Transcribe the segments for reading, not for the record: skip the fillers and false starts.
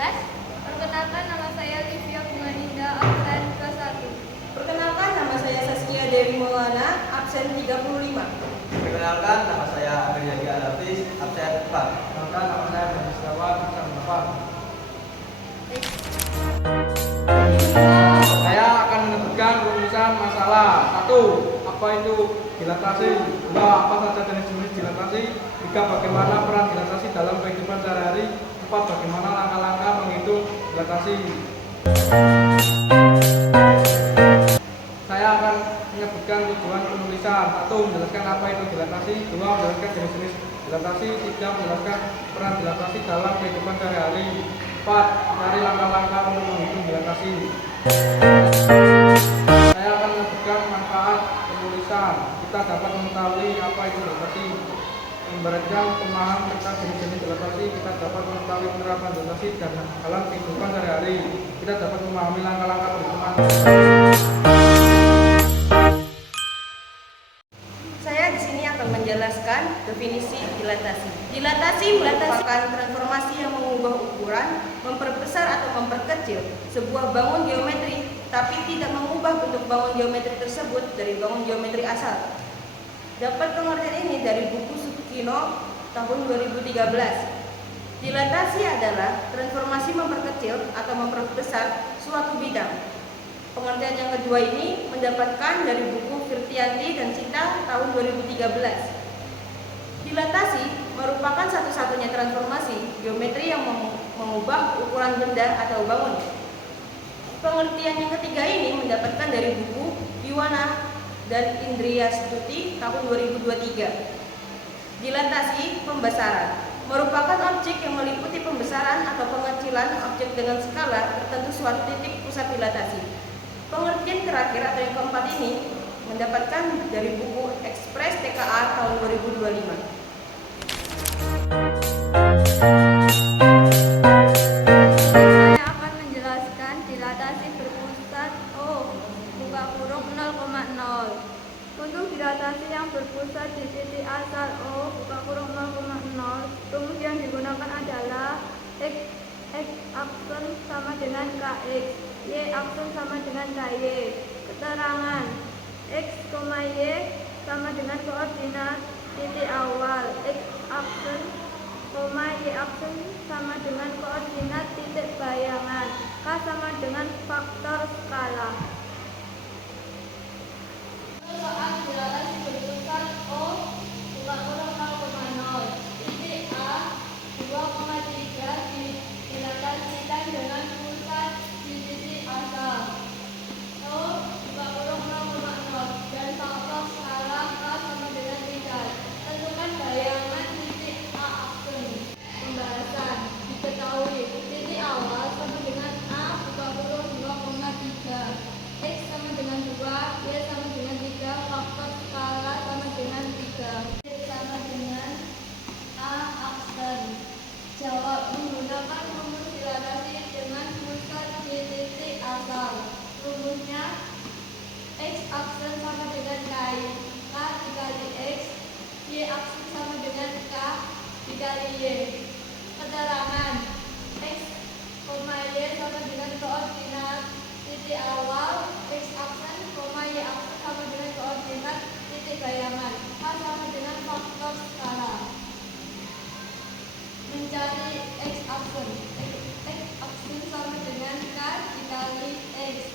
Perkenalkan, nama saya Livia Bunganinda, absen kelas 1. Perkenalkan, nama saya Saskia Dewi Maulana, absen 35. Perkenalkan, nama saya Amelia Alafis, absen 4. Perkenalkan, nama saya Bani Setiawan, absen 8. Saya akan menyebutkan rumusan masalah. 1. Apa itu dilatasi? 2. Apa saja jenis-jenis dilatasi? 3. Bagaimana peran dilatasi dalam kehidupan sehari-hari? 4. Bagaimana langkah-langkah menghitung dilatasi? Saya akan menyebutkan tujuan penulisan. 1. Menjelaskan apa itu dilatasi. 2. Menjelaskan jenis-jenis dilatasi. 3. Menjelaskan peran dilatasi dalam kehidupan sehari-hari. 4. Cari langkah-langkah untuk menghitung dilatasi. Saya akan menyebutkan manfaat penulisan. Kita dapat mengetahui apa itu dilatasi. Memberatkan pemahaman tentang jenis-jenis dilatasi, kita dapat mengetahui penerapan dilatasi dan dalam kehidupan sehari-hari. Kita dapat memahami langkah-langkah perhitungan. Saya di sini akan menjelaskan definisi dilatasi. Dilatasi merupakan transformasi yang mengubah ukuran, memperbesar atau memperkecil sebuah bangun geometri, tapi tidak mengubah bentuk bangun geometri tersebut dari bangun geometri asal. Dapat pengertian ini dari buku Sukino tahun 2013. Dilatasi adalah transformasi memperkecil atau memperbesar suatu bidang. Pengertian yang kedua ini mendapatkan dari buku Firtianti dan Cita tahun 2013. Dilatasi merupakan satu-satunya transformasi geometri yang mengubah ukuran benda atau bangun. Pengertian yang ketiga ini mendapatkan dari buku Iwana dan Indriya Stuti tahun 2023. Dilatasi pembesaran merupakan objek yang meliputi pembesaran atau pengecilan objek dengan skala tertentu suatu titik pusat dilatasi. Pengertian terakhir atau yang keempat ini mendapatkan dari buku Ekspres TKA tahun 2025. Saya akan menjelaskan dilatasi berpusat O, buka kurung 0,0. Untuk dilatasi yang berpusat di titik asal O, buka kurung 0,0, rumus yang digunakan adalah X aksen sama dengan KX, Y aksen sama dengan KY. Keterangan X, Y sama dengan koordinat titik awal, X aksen, Y aksen sama dengan koordinat titik bayangan, K sama dengan faktor skala. Soal dilatasi berpusat O, buka kurung 0,0, titik A 2,3 dilatasikan dengan pusat di titik asal O, buka kurung 0,0 dan faktor skala K sama dengan 3. Tentukan bayangan titik A aksen. Pembahasan diketahui titik awal sama dengan A, buka kurung 2,3, X sama dengan 2, Y sama dengan 3, faktor skala sama dengan 3, Z sama dengan A aksen. Jawab menggunakan rumus dilatasi dengan pusat di titik asal. Rumusnya X aksen sama dengan KY, K dikali X, Y aksen sama dengan K dikali Y. Keterangan X, Y sama dengan koordinat titik awal, X aksen, Y aksen sama dengan koordinat titik bayangan, K sama dengan faktor skala. Mencari X aksen. X aksen sama dengan K dikali X.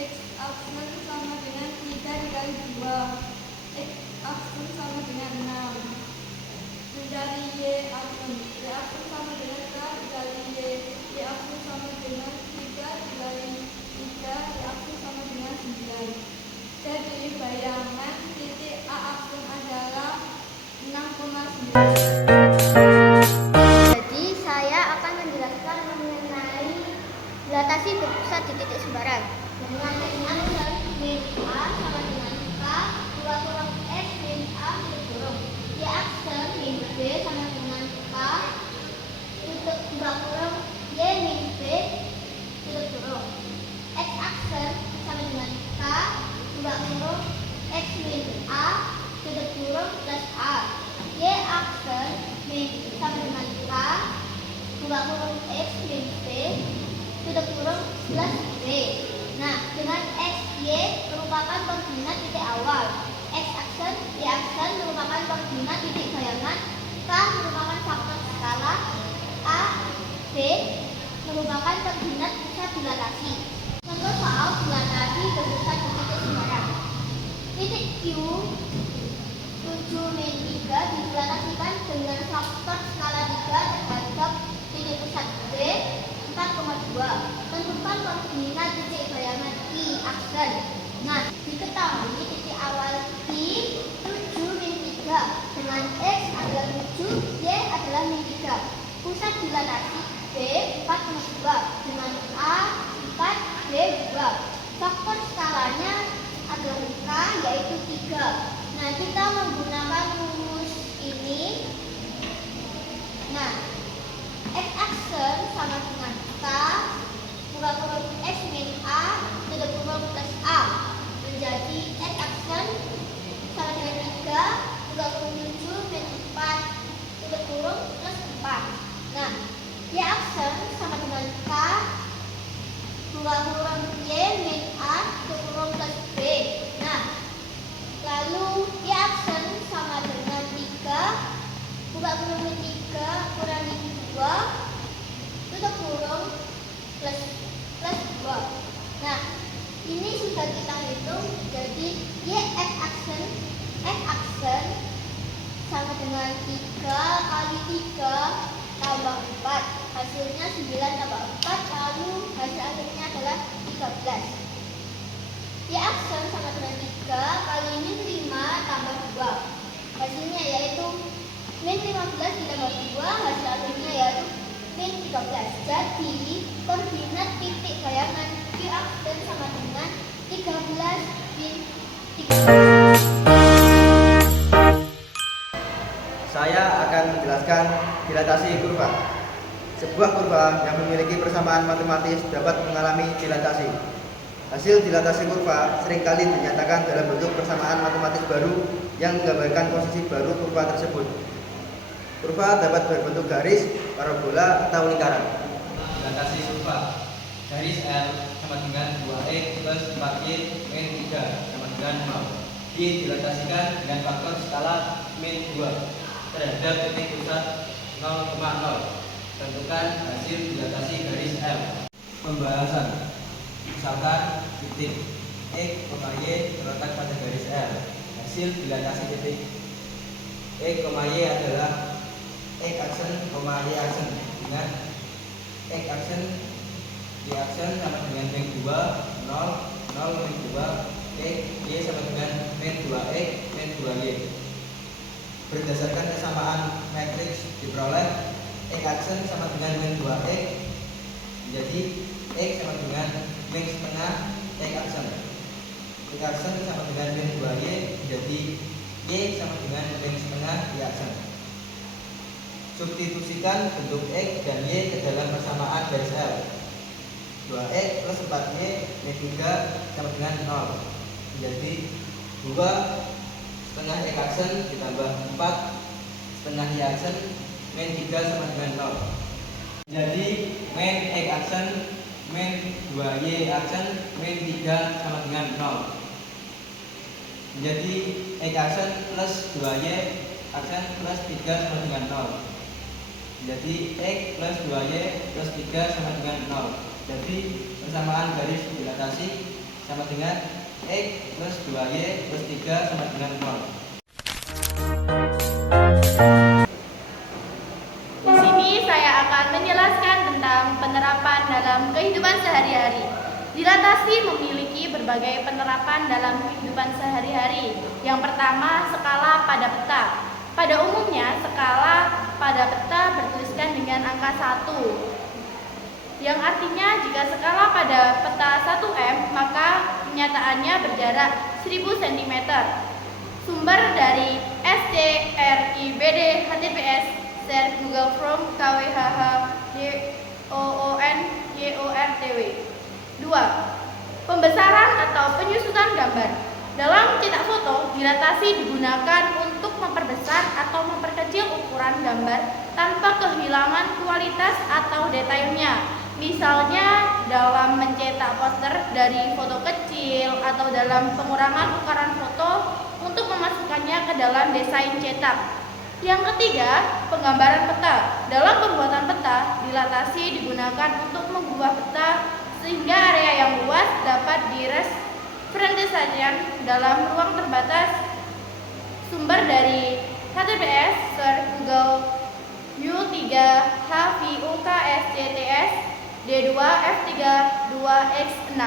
X aksen sama dengan 3 dikali 2. X aksen sama dengan 6. Mencari Y aksen. Y aksen sama dengan K dikali Y. Y aksen sama dengan 3 dikali 3. Y aksen sama dengan 9. Jadi bayangan titik A aksen adalah 6,9. Jadi saya akan menjelaskan mengenai dilatasi berpusat di titik sembarang. Dengan aksen min A sama dengan K, 2 kurang X min A tutup kurung. Y aksen min B sama dengan K, tutup 2 kurung Y min B tutup kurung. X aksen sama dengan K, 2 kurung X min A tutup kurung plus A. Y aksen min sama dengan K, 2 buka kurung X min B tutup kurung plus B. Nah, dengan X, Y merupakan koordinat titik awal, X aksen, Y aksen merupakan koordinat titik bayangan, K merupakan faktor skala, A, B merupakan koordinat pusat dilatasi. Contoh soal dilatasi berpusat di titik sembarang. Titik Q 7 min 3 didilatasikan dengan faktor skala 3 terhadap titik pusat B 4,2. Tentukan koordinat titik bayangan I aksen. Nah, diketahui titik awal I 7 min 3 dengan X adalah 7, Y adalah min 3. Pusat dilatasi B 4,2 dengan A 4, B 2. Faktor skalanya adalah K yaitu 3. Nah, kita menggunakan rumus ini. Nah, X aksen sama dengan K buka kurung X min A tutup kurung plus A menjadi X aksen sama dengan 3 buka kurung 7 min 4 tutup kurung plus 4. Nah, Y aksen sama dengan K buka kurung Y min A tutup kurung plus B. Nah, lalu Y aksen sama dengan 3 buka kurung min 3 kurangi 2 tutup kurung plus 2. Nah, ini sudah kita hitung, jadi Y X aksen sama dengan 3 kali 3 tambah 4, hasilnya 9 tambah 4, lalu hasil akhirnya adalah 13. Y aksen sama dengan 3 kali min 5 tambah 2, hasilnya yaitu min 15 ditambah 2, hasil akhirnya yaitu min 13. Jadi koordinat titik bayangan Q aksen sama dengan 13 min 13. Saya akan menjelaskan dilatasi kurva. Sebuah kurva yang memiliki persamaan matematis dapat mengalami dilatasi. Hasil dilatasi kurva seringkali dinyatakan dalam bentuk persamaan matematis baru yang menggambarkan posisi baru kurva tersebut. Kurva dapat berbentuk garis, parabola, atau lingkaran. Dilatasi kurva. Garis L sama dengan 2X plus 4Y min 3 sama dengan 0. Dilatasikan dengan faktor skala min 2 terhadap titik pusat 0,0. Tentukan hasil dilatasi garis L. Pembahasan. Misalkan titik X, Y terletak pada garis L. Hasil dilatasi titik X, Y adalah X aksen, Y aksen dengan X aksen, Y aksen sama dengan min 2, 0, 0, min 2, X, Y sama dengan min 2X, min 2Y. Berdasarkan kesamaan matriks diperoleh X aksen sama dengan min 2X, jadi X sama dengan min setengah X aksen. X aksen sama dengan min 2Y, jadi Y sama dengan min setengah Y aksen. Substitusikan bentuk X dan Y ke dalam persamaan garis L. 2X plus 4Y min 3 sama dengan 0. Jadi 2 setengah X aksen ditambah 4 setengah Y aksen min 3 sama dengan 0. Jadi min X aksen min 2Y aksen min 3 sama dengan 0. Jadi X aksen plus 2Y aksen plus 3 sama dengan 0. Jadi X plus 2Y plus 3 sama dengan 0. Jadi persamaan garis dilatasi sama dengan X plus 2Y plus 3 sama dengan 0. Di sini saya akan menjelaskan tentang penerapan dalam kehidupan sehari-hari. Dilatasi memiliki berbagai penerapan dalam kehidupan sehari-hari. Yang pertama, skala pada peta. Pada umumnya, skala pada peta bertuliskan dengan angka 1. Yang artinya jika skala pada peta 1M, maka kenyataannya berjarak 1000 cm. Sumber dari SCRIBD HTTPS share Google Chrome KWHH YOON-YORTW. 2. Pembesaran atau penyusutan gambar. Dalam cetak foto, dilatasi digunakan untuk untuk memperbesar atau memperkecil ukuran gambar tanpa kehilangan kualitas atau detailnya. Misalnya dalam mencetak poster dari foto kecil atau dalam pengurangan ukuran foto untuk memasukkannya ke dalam desain cetak. Yang ketiga, penggambaran peta. Dalam pembuatan peta, dilatasi digunakan untuk mengubah peta sehingga area yang luas dapat direpresentasikan dalam ruang terbatas. Sumber dari HTTPS Google U3 HVUKSCTS D2 F3 2X6.